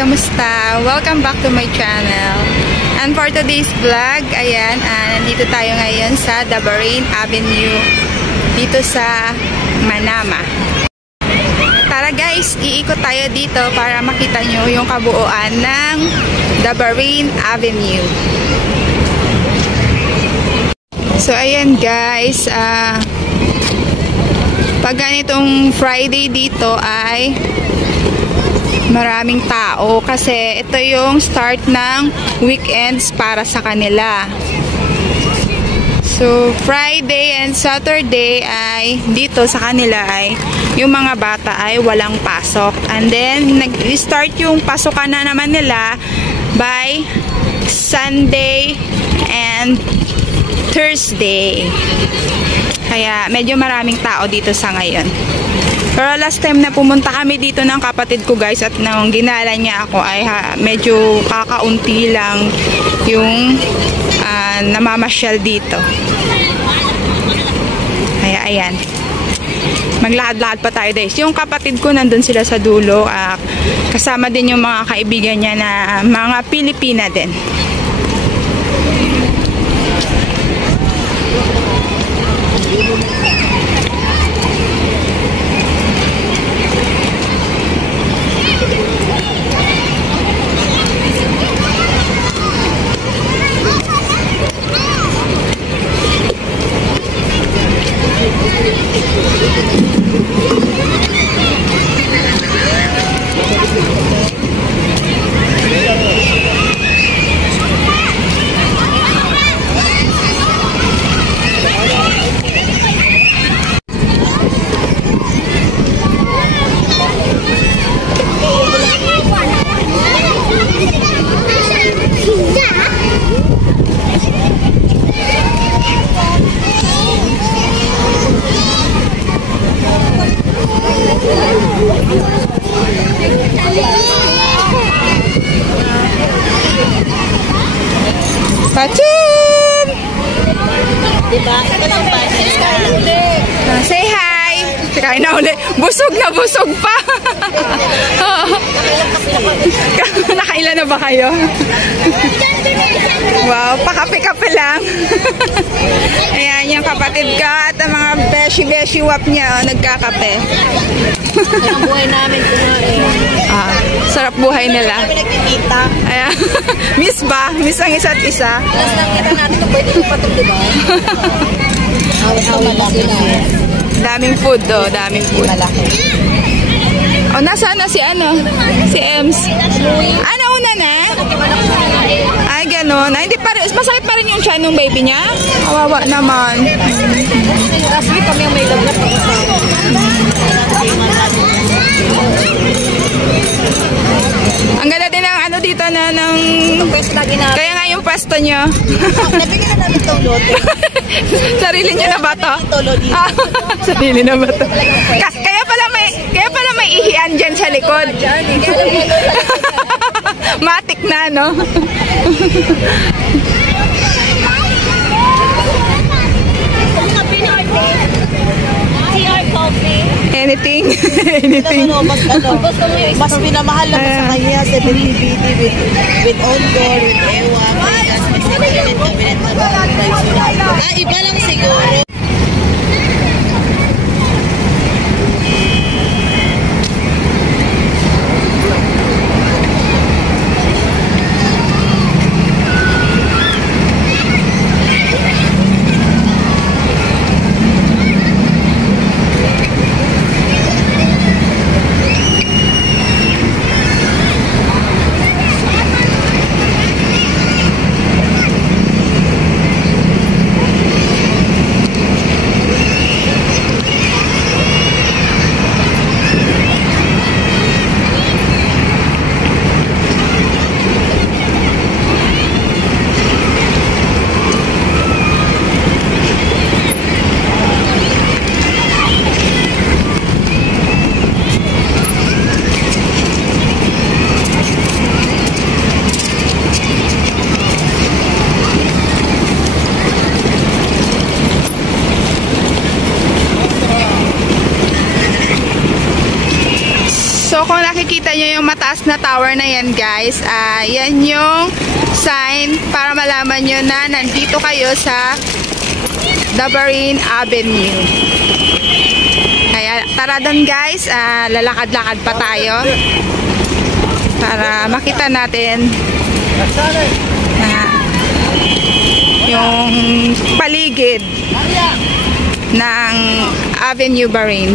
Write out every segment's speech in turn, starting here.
Kamusta? Welcome back to my channel. And for today's vlog, ayan, nandito tayo ngayon sa Dabarain Avenue dito sa Manama. Tara guys, iikot tayo dito para makita nyo yung kabuuan ng Dabarain Avenue. So ayan guys, pag ganitong Friday dito ay maraming tao kasi ito yung start ng weekends para sa kanila. So Friday and Saturday ay dito sa kanila ay yung mga bata ay walang pasok, and then nag-start yung pasukan na naman nila by Sunday and Thursday. Kaya medyo maraming tao dito sa ngayon. Pero last time na pumunta kami dito ng kapatid ko guys, at nung ginala niya ako ay medyo kakaunti lang yung namamasyal dito. Kaya ayan, maglakad-lakad pa tayo guys. Yung kapatid ko nandun sila sa dulo, kasama din yung mga kaibigan niya na mga Pilipina din. Pachun! Diba? Ito lang ba? Say hi! Kain na ulit. Busog na busog pa! Nakailan na ba kayo? Wow, pakape-kape lang. Ayan, yung kapatid ka at ang mga beshi-beshi wap niya, nagkakape. Ang buhay namin kumain. Sarap buhay nila. Kami nagkikita. Ayan. Miss ba? Miss ang isa't isa. Tapos nakita natin kung pwede yung patong, diba? Awit-awit na sila. Daming food do, daming food. O, nasaan na si ano? Si Ems. Ano una na? Ay, ganun. Ay, hindi pa rin. Masakit pa rin yung tiyan ng baby niya? Kawawa naman. Kasi kami ang may lagnat. Ang ganda din ng ano dito na ng... Kaya nga yung pwesto nyo. Nabigyan na namin itong lote. Sarili nyo na ba to? Sarili na ba to? Kaya pala may ihian dyan sa likod. Matik na, no? Anything. Anything. Mas minamahal naman sa kanya, 70 BD with outdoor, with ewa, with cabinet na iba lang siguro. So, kung nakikita nyo yung mataas na tower na yan, guys, yan yung sign para malaman nyo na nandito kayo sa Dabarin Avenue. Kaya, tara doon, guys. Lalakad-lakad pa tayo para makita natin na yung paligid ng Avenue Bahrain.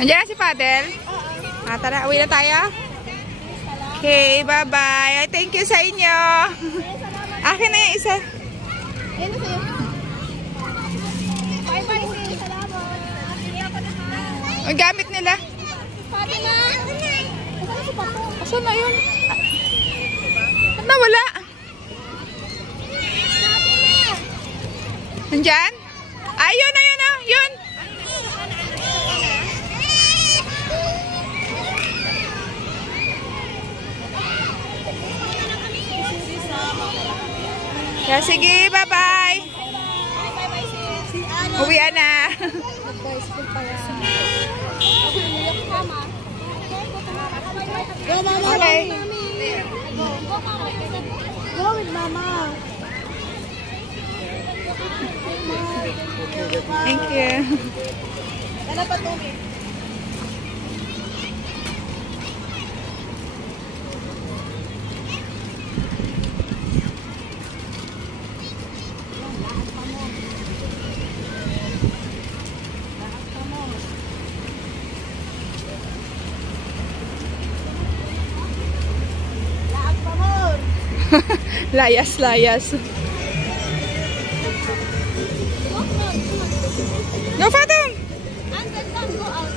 Nandiyan na si Father? Tara, uwi na tayo? Okay, bye-bye. Thank you sa inyo. Akin na yung isa. Yan na sa'yo. Bye-bye, sis. Salamat. Ang gamit nila. Fatima! Saan si Papo? Saan na yun? Nawala. Nandiyan? Ayun na yun, yun. Yeah, sige, bye-bye. Bye-bye, sis. Si Ano? Uwian na. Nag-boy school pa yan. Mama. Go, Mama. Okay. Go with Mama. Thank you. Kala pa tumi. Layas, layas. Go, Fatum! Go out.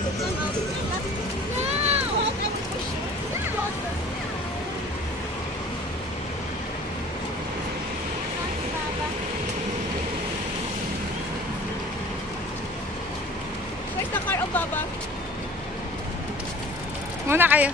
Where's the car of Baba? Muna kayo.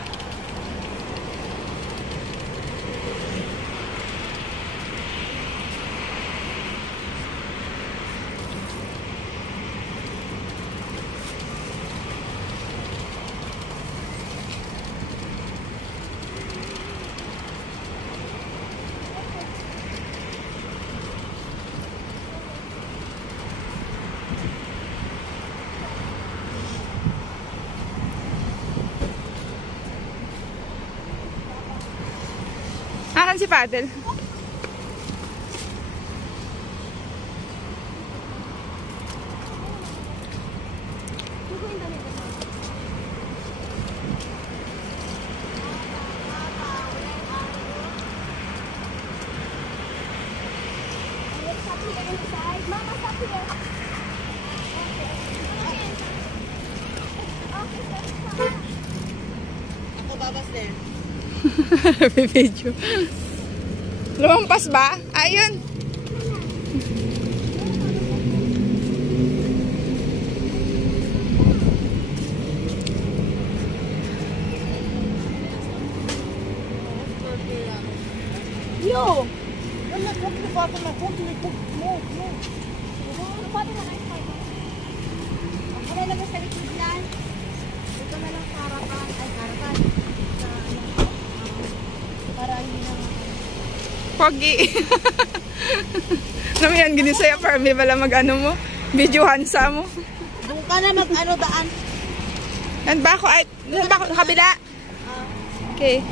Asan si Fadel? Mama, stop here. Ako babas din. Video. Lumampas ba? Ayun. Yo! I'm not talking about my phone to me. No. Pwede na kayo kayo. Ako na lang sa likod yan. Ito na lang karapan. Ay, karapan. Para hindi na... Pogi. Namiyan, ginisaya para may pala mag-ano mo. Videohan sa mo. Doon ka na mag-ano daan. Yan ba ako? Ay, doon ba ako? Kabila? Okay.